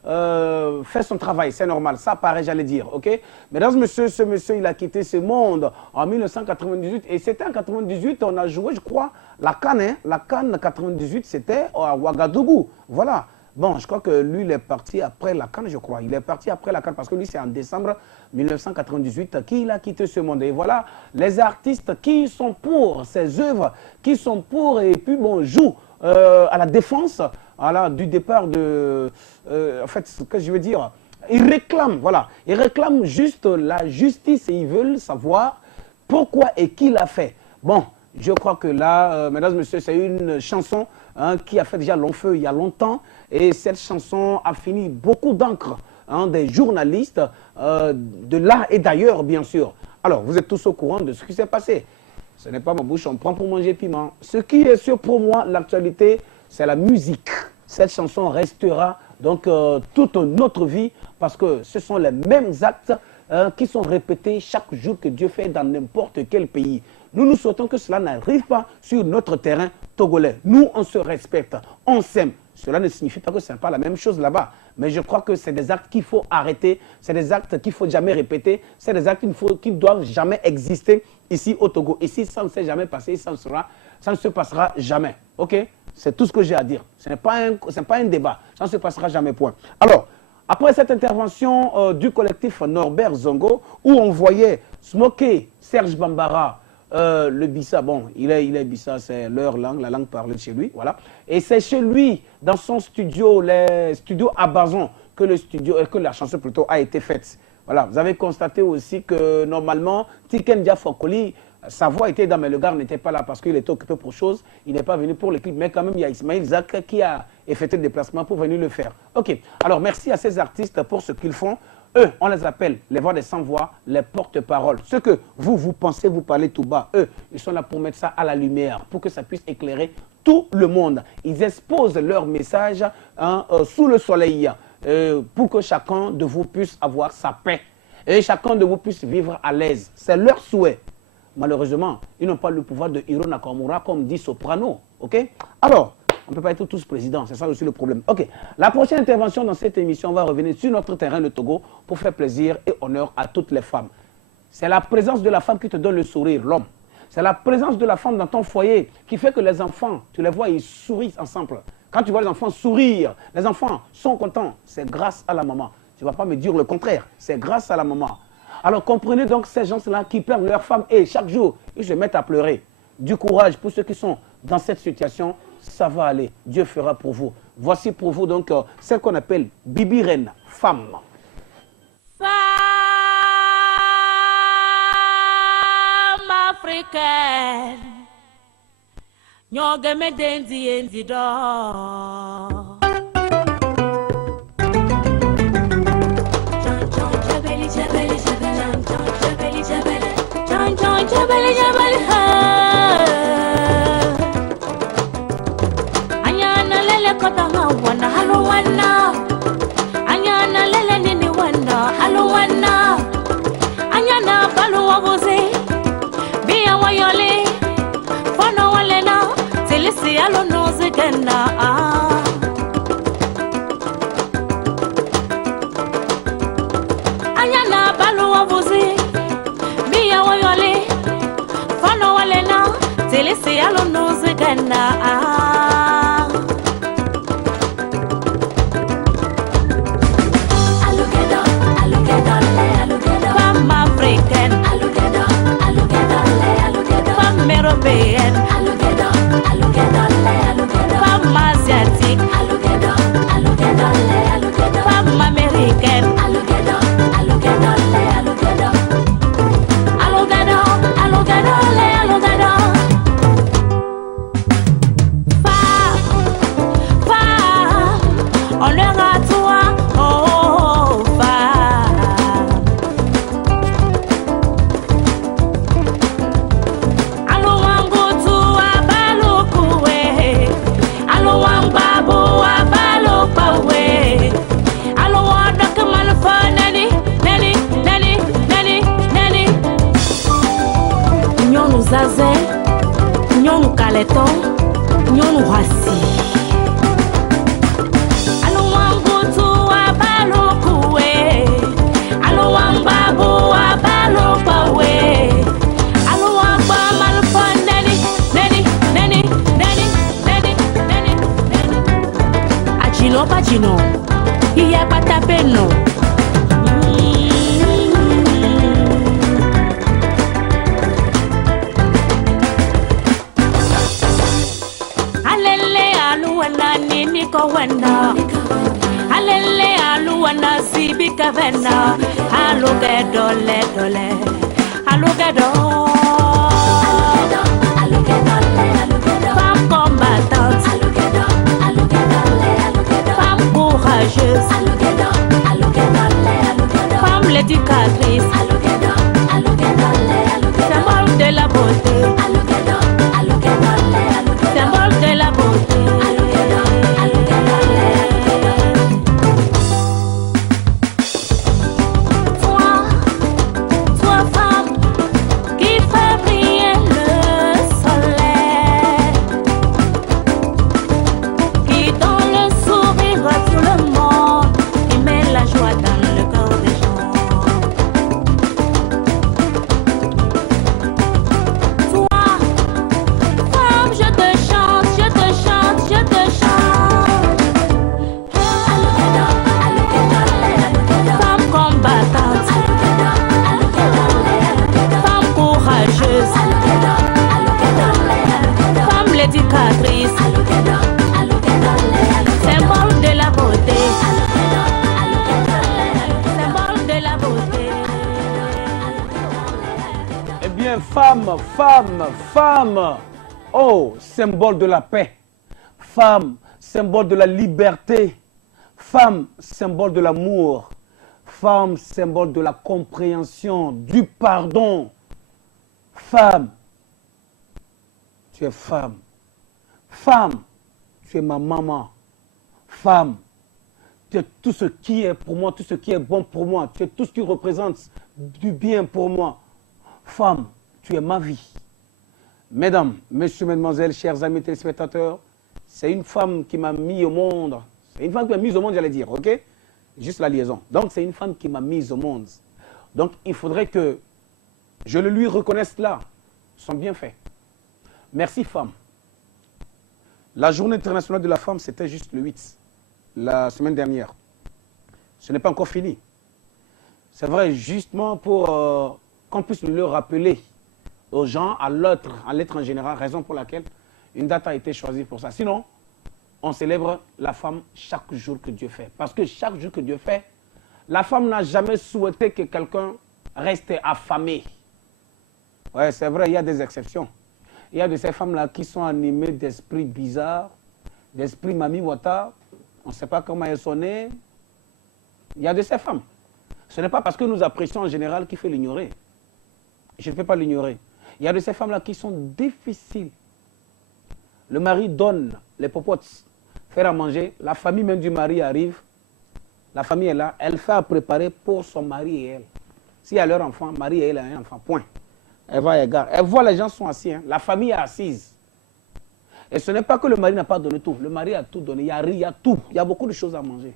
fait son travail, c'est normal, ça paraît, j'allais dire, ok? Mesdames, messieurs, ce monsieur, il a quitté ce monde en 1998 et c'était en 98, on a joué, je crois, la CAN, hein? La CAN 98, c'était à Ouagadougou, voilà. Bon, je crois que lui, il est parti après la CAN, je crois. Il est parti après la CAN parce que lui, c'est en décembre 1998 qu'il a quitté ce monde. Et voilà, les artistes qui sont pour ces œuvres, qui sont pour, et puis bon, jouent à la défense voilà, du départ de... en fait, ce que je veux dire, ils réclament, voilà, ils réclament juste la justice et ils veulent savoir pourquoi et qui l'a fait. Bon, je crois que là, mesdames, messieurs, c'est une chanson qui a fait déjà long feu il y a longtemps. Et cette chanson a fini beaucoup d'encre des journalistes de là et d'ailleurs, bien sûr. Alors, vous êtes tous au courant de ce qui s'est passé. Ce n'est pas ma bouche, on prend pour manger piment. Ce qui est sûr pour moi, l'actualité, c'est la musique. Cette chanson restera donc toute notre vie parce que ce sont les mêmes actes qui sont répétés chaque jour que Dieu fait dans n'importe quel pays. Nous nous souhaitons que cela n'arrive pas sur notre terrain togolais. Nous, on se respecte, on s'aime. Cela ne signifie pas que ce n'est pas la même chose là-bas. Mais je crois que c'est des actes qu'il faut arrêter, c'est des actes qu'il ne faut jamais répéter, c'est des actes qui ne doivent jamais exister ici au Togo. Ici, ça ne s'est jamais passé, ça ne se passera jamais. Ok? C'est tout ce que j'ai à dire. Ce n'est pas un débat, ça ne se passera jamais, point. Alors, après cette intervention du collectif Norbert Zongo, où on voyait Smokey, Serge Bambara, le Bissa, bon, il est Bissa, c'est leur langue, la langue parlée de chez lui, voilà. Et c'est chez lui, dans son studio, les studios à Bazon, que la chanson plutôt a été faite. Voilà, vous avez constaté aussi que normalement, Tiken Dia Fokoli, sa voix était dans, mais le gars n'était pas là parce qu'il était occupé pour chose, il n'est pas venu pour le clip, mais quand même, il y a Ismaël Zak qui a effectué le déplacement pour venir le faire. Ok, alors merci à ces artistes pour ce qu'ils font. Eux, on les appelle les voix des sans-voix, les porte-paroles. Ce que vous pensez, vous parlez tout bas, eux, ils sont là pour mettre ça à la lumière, pour que ça puisse éclairer tout le monde. Ils exposent leur message sous le soleil pour que chacun de vous puisse avoir sa paix et chacun de vous puisse vivre à l'aise. C'est leur souhait. Malheureusement, ils n'ont pas le pouvoir de Hiro Nakamura comme dit Soprano. Ok? Alors, on ne peut pas être tous présidents, c'est ça aussi le problème. Ok, la prochaine intervention dans cette émission, on va revenir sur notre terrain, le Togo, pour faire plaisir et honneur à toutes les femmes. C'est la présence de la femme qui te donne le sourire, l'homme. C'est la présence de la femme dans ton foyer qui fait que les enfants, tu les vois, ils sourient ensemble. Quand tu vois les enfants sourire, les enfants sont contents, c'est grâce à la maman. Tu ne vas pas me dire le contraire, c'est grâce à la maman. Alors comprenez donc ces gens-là qui perdent leur femme et chaque jour, ils se mettent à pleurer. Du courage pour ceux qui sont dans cette situation, ça va aller. Dieu fera pour vous. Voici pour vous donc celle qu'on appelle Bibi Reine, femme. Femme africaine, nyogeme denzi enzi do. zazen, nyonu kaleton, nyonu hasi. Alo wangutu abalo kuwe, alo wambabu abalo pawe, alo wamba malfa neni, neni, neni, neni, neni, neni, neni. Achino pachino, iya patapeno. Wena alele aluwana sibika vena alugedo le dole alugedo femme combattante femme courageuse femme l'éducatrice symbole de la beauté symbole de la beauté. Femme, oh, symbole de la paix. Femme, symbole de la liberté. Femme, symbole de l'amour. Femme, symbole de la compréhension, du pardon. Femme, tu es femme. Femme, tu es ma maman. Femme, tu es tout ce qui est pour moi, tout ce qui est bon pour moi. Tu es tout ce qui représente du bien pour moi. Femme, tu es ma vie. Mesdames, messieurs, mesdemoiselles, chers amis téléspectateurs, c'est une femme qui m'a mis au monde. C'est une femme qui m'a mis au monde, j'allais dire, ok? Juste la liaison. Donc, c'est une femme qui m'a mis au monde. Donc, il faudrait que je le lui reconnaisse là, son bienfait. Merci, femme. La journée internationale de la femme, c'était juste le 8, la semaine dernière. Ce n'est pas encore fini. C'est vrai, justement pour qu'on puisse le rappeler aux gens, à l'être en général, raison pour laquelle une date a été choisie pour ça. Sinon, on célèbre la femme chaque jour que Dieu fait. Parce que chaque jour que Dieu fait, la femme n'a jamais souhaité que quelqu'un reste affamé. Ouais, c'est vrai, il y a des exceptions. Il y a de ces femmes-là qui sont animées d'esprits bizarres, d'esprits Mami Wata. On ne sait pas comment elles sont nées. Il y a de ces femmes. Ce n'est pas parce que nous apprécions en général qu'il faut l'ignorer. Je ne peux pas l'ignorer. Il y a de ces femmes-là qui sont difficiles. Le mari donne les popotes, faire à manger. La famille même du mari arrive. La famille est là. Elle fait à préparer pour son mari et elle. S'il y a leur enfant, mari et elle a un enfant, point. Elle va à égard. Elle voit les gens sont assis. Hein. La famille est assise. Et ce n'est pas que le mari n'a pas donné tout. Le mari a tout donné. Il y a riz, il y a tout. Il y a beaucoup de choses à manger.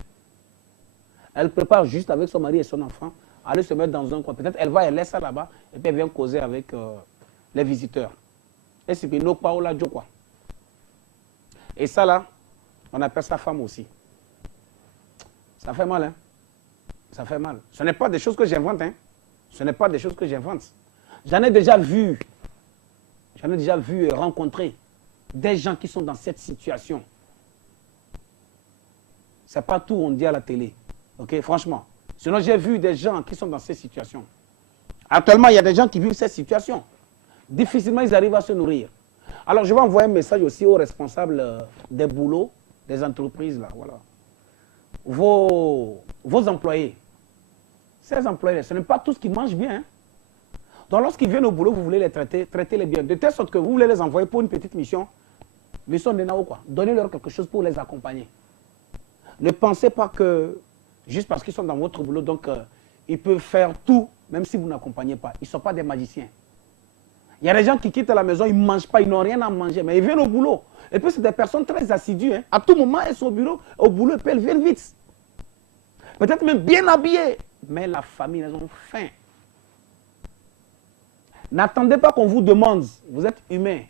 Elle prépare juste avec son mari et son enfant. Aller se mettre dans un coin. Peut-être elle va, elle laisse ça là-bas. Et puis elle vient causer avec les visiteurs. Et c'est puis nos paola quoi. Et ça là, on appelle ça femme aussi. Ça fait mal, hein. Ça fait mal. Ce n'est pas des choses que j'invente, hein. Ce n'est pas des choses que j'invente. J'en ai déjà vu et rencontré des gens qui sont dans cette situation. C'est pas tout on dit à la télé. Ok, franchement. Sinon, j'ai vu des gens qui sont dans ces situations. Actuellement, il y a des gens qui vivent cette situation. Difficilement, ils arrivent à se nourrir. Alors, je vais envoyer un message aussi aux responsables des boulots, des entreprises, là, voilà. Vos employés, ces employés, ce n'est pas tous qui mangent bien. Hein. Donc, lorsqu'ils viennent au boulot, vous voulez les traitez-les bien. De telle sorte que vous voulez les envoyer pour une petite mission de Nao, quoi. Donnez-leur quelque chose pour les accompagner. Ne pensez pas que, juste parce qu'ils sont dans votre boulot, donc ils peuvent faire tout, même si vous n'accompagnez pas. Ils ne sont pas des magiciens. Il y a des gens qui quittent la maison, ils ne mangent pas, ils n'ont rien à manger, mais ils viennent au boulot. Et puis c'est des personnes très assidues. Hein. À tout moment, elles sont au boulot, et puis elles viennent vite. Peut-être même bien habillées. Mais la famille, elles ont faim. N'attendez pas qu'on vous demande. Vous êtes humain.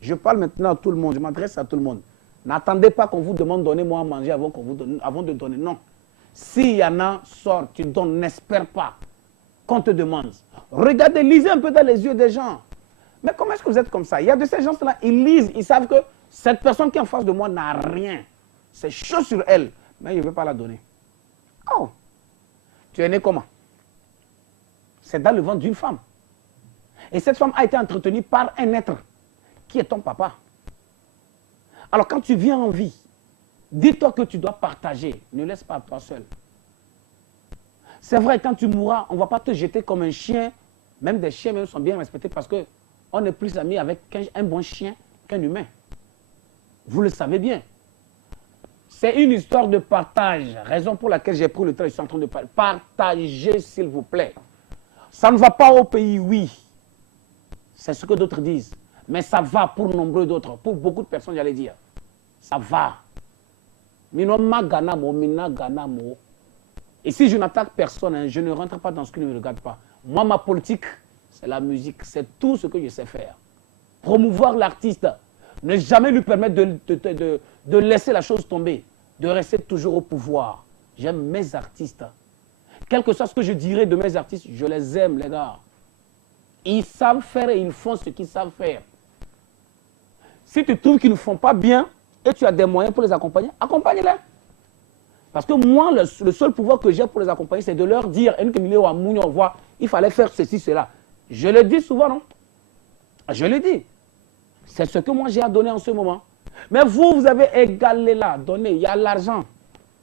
Je parle maintenant à tout le monde, je m'adresse à tout le monde. N'attendez pas qu'on vous demande donnez-moi à manger avant de donner. Non. S'il y en a, sors, tu donnes, n'espère pas qu'on te demande. Regardez, lisez un peu dans les yeux des gens. Mais comment est-ce que vous êtes comme ça? Il y a de ces gens-là, ils lisent, ils savent que cette personne qui est en face de moi n'a rien. C'est chaud sur elle, mais il ne veut pas la donner. Oh, tu es né comment? C'est dans le ventre d'une femme. Et cette femme a été entretenue par un être qui est ton papa. Alors quand tu viens en vie, dis-toi que tu dois partager. Ne laisse pas toi seul. C'est vrai, quand tu mourras, on ne va pas te jeter comme un chien. Même des chiens même sont bien respectés parce qu'on est plus amis avec un bon chien qu'un humain. Vous le savez bien. C'est une histoire de partage. Raison pour laquelle j'ai pris le temps, je suis en train de parler. Partagez, s'il vous plaît. Ça ne va pas au pays, oui. C'est ce que d'autres disent. Mais ça va pour nombreux d'autres. Pour beaucoup de personnes, j'allais dire. Ça va. Et si je n'attaque personne, hein, je ne rentre pas dans ce qui ne me regarde pas. Moi, ma politique, c'est la musique. C'est tout ce que je sais faire. Promouvoir l'artiste. Ne jamais lui permettre de laisser la chose tomber. De rester toujours au pouvoir. J'aime mes artistes. Quel que soit ce que je dirais de mes artistes, je les aime, les gars. Ils savent faire et ils font ce qu'ils savent faire. Si tu trouves qu'ils ne font pas bien et tu as des moyens pour les accompagner, accompagne-les. Parce que moi, le seul pouvoir que j'ai pour les accompagner, c'est de leur dire, il fallait faire ceci, cela. Je le dis souvent, non? Je le dis. C'est ce que moi j'ai à donner en ce moment. Mais vous, vous avez égalé là, donnez. Il y a l'argent.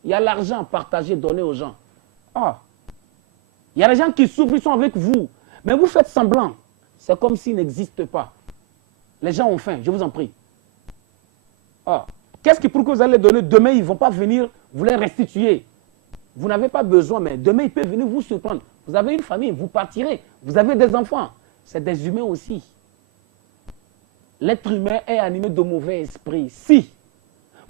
Il y a l'argent partagé, donné aux gens. Ah. Il y a des gens qui souffrent, ils sont avec vous. Mais vous faites semblant. C'est comme s'ils n'existent pas. Les gens ont faim, je vous en prie. Ah. Qu'est-ce qui prouve que vous allez donner? Demain, ils ne vont pas venir vous les restituer. Vous n'avez pas besoin, mais demain, ils peuvent venir vous surprendre. Vous avez une famille, vous partirez. Vous avez des enfants. C'est des humains aussi. L'être humain est animé de mauvais esprit. Si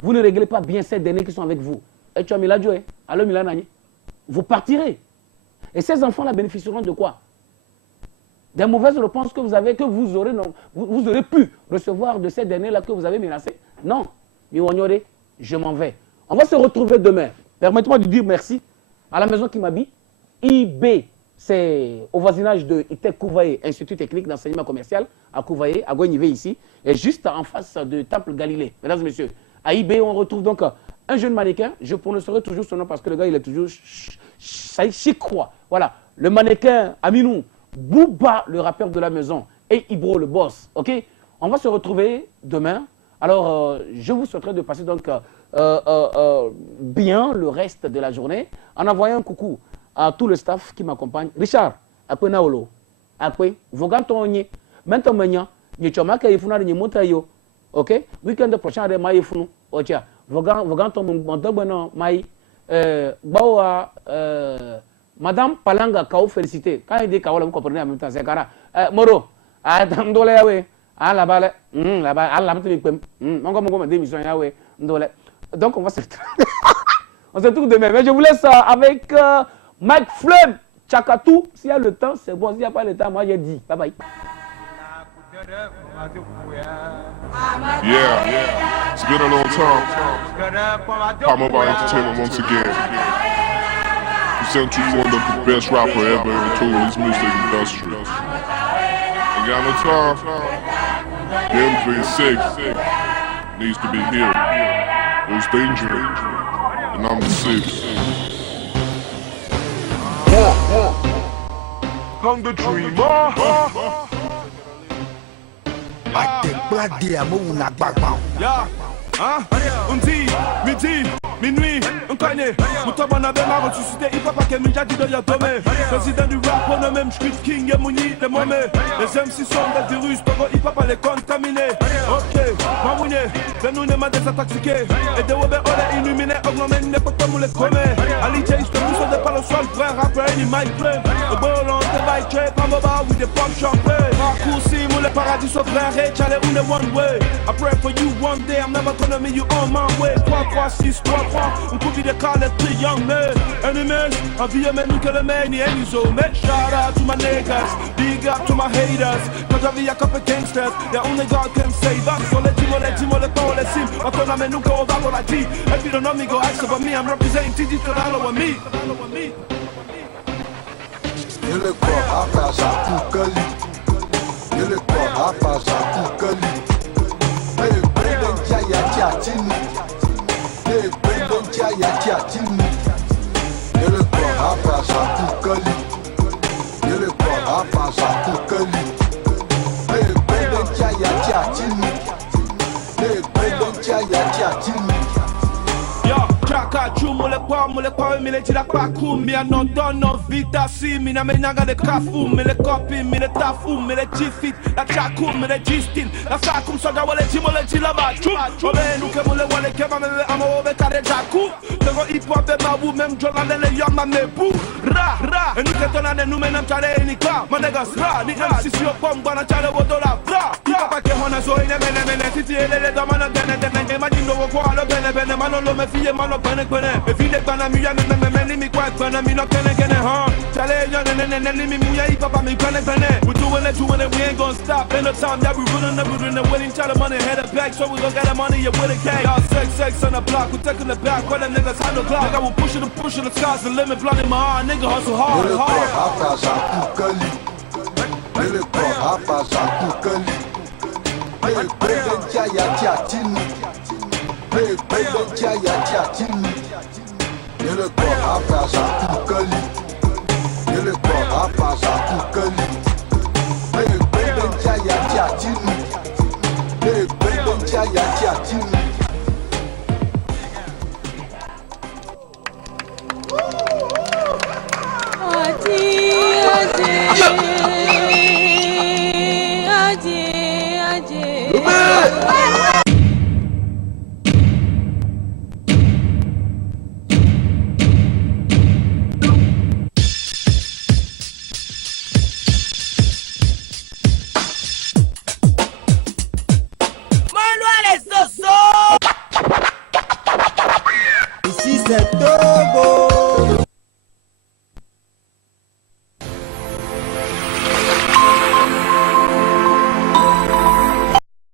vous ne réglez pas bien ces derniers qui sont avec vous, et tu as mis la joie, alors vous partirez. Et ces enfants-là bénéficieront de quoi? Des mauvaises réponses que vous avez, que vous aurez pu recevoir de ces derniers-là que vous avez menacés. Non. Je m'en vais. On va se retrouver demain. Permettez-moi de dire merci à la maison qui m'habille. IB, c'est au voisinage de Itek Kouvaye, Institut technique d'enseignement commercial, à Kouvaye, à Gouenivé ici, et juste en face de Temple Galilée. Mesdames et messieurs, à IB, on retrouve donc un jeune mannequin. Je prononcerai toujours son nom parce que le gars, il est toujours Chikroa. Voilà, le mannequin Aminou, Bouba, le rappeur de la maison, et Ibro, le boss. Ok? On va se retrouver demain. Alors, je vous souhaiterais de passer donc bien le reste de la journée en envoyant un coucou à tout le staff qui m'accompagne. Richard, après Naolo, après, Vogantonye, maintenant, Nichomaka Ifuna de Nimotayo, ok? Week-end prochain, de Maïfunu, Ocha, Voganton Mondobano, Maï, Bawa, Madame Palanga, Kao félicité. Quand il dit Kao, vous comprenez en même temps, c'est Kara. Moro, Adandoleawe. Donc on va se retrouve demain. Mais je vous laisse avec Mike Flem, Chakatou. S'il y a le temps, c'est bon. S'il n'y a pas le temps, moi j'ai dit. Bye bye. Yeah, it's been a long time. Pop Mobile Entertainment once again. Present to you one of the best rapper ever in Tony's music industry. Ain't got no time. Game 6 needs to be here. There's danger, and I'm the 6. Come the dreamer. I take blood there, move na background. Yeah, midi, minuit, on connaît. Moutabana Bema ressuscité, il va pas qu'elle m'y a dit de y tomber. Président du rap, on a même Street King et Mouni, les moments. Les MC sont des virus, Togo, il va pas les contaminer. Ok, Mamouni, ben nous n'aimons des attaqués. Et des webers, on est illuminés, augmentés, n'est pas comme on les connaît. Ali J, je te pousse de par le sol, vrai rappeur, ni Mike Flame. Le ballon, t'es bike, pas mobile, with the pump champagne. Raccourci, moule pas. dit son frère, hey, Charlie, on the one way. I pray for you one day, I'm never gonna meet you on my way. 3, 3, 6, 3, 3, on could be the call it 3 young men. Enemies, I feel me, look at the man, any so make shout out to my niggas, big up to my haters. Cause I be a couple gangsters, that only God can save us. So let him, call, let's him. I thought I'm a new go over like G. If you don't know me, go ask about me, I'm representing TG to dollar with me. You look for a pass out to Gully. You look for a pass out to Gully. Hey, Brendan Jaya Chatini. Hey, Brendan Jaya Chatini. You look for a pass out to Gully. You look for a pass out to Gully. Hey, Brendan Jaya Chatini. Hey, Brendan Jaya Chatini. Chaka chu mole kwa mi le tira kwa ku mi no dono vita si mi na me nanga de kafu mi le copy mi le tafu mi le chifit la chaku mi le gistin la sakum soda wale chimole chila ba chu ole nu ke mole wale ke ma me amo be kare jaku tengo hip hop be ma wu même jola le yama me bu ra e nu ke tona ne nu me nam chale ni ka ma niggas ra ni MC si o pom bana chale wo dola bra papa ke hona so ine mene titi ele do mana dene imagine wo kwa lo bene mano lo me fie mano bene me file bana mi ya me mi kwa bana mi no kene huh chale yo ne mi mu ya i papa mi bene we doing it we ain't gonna stop in the time that we running the winning try the money head up back so we gon' get the money you with a gang y'all sex on the block we taking the back when the niggas had no clock nigga we pushing the sky's the limit blinding my heart nigga hustle hard You look for a pass out to Gully. Hey, Brendan Jaya Chatini. Hey, Brendan Jaya Chatini. You look for a pass out to Gully. You look for a pass out to Gully.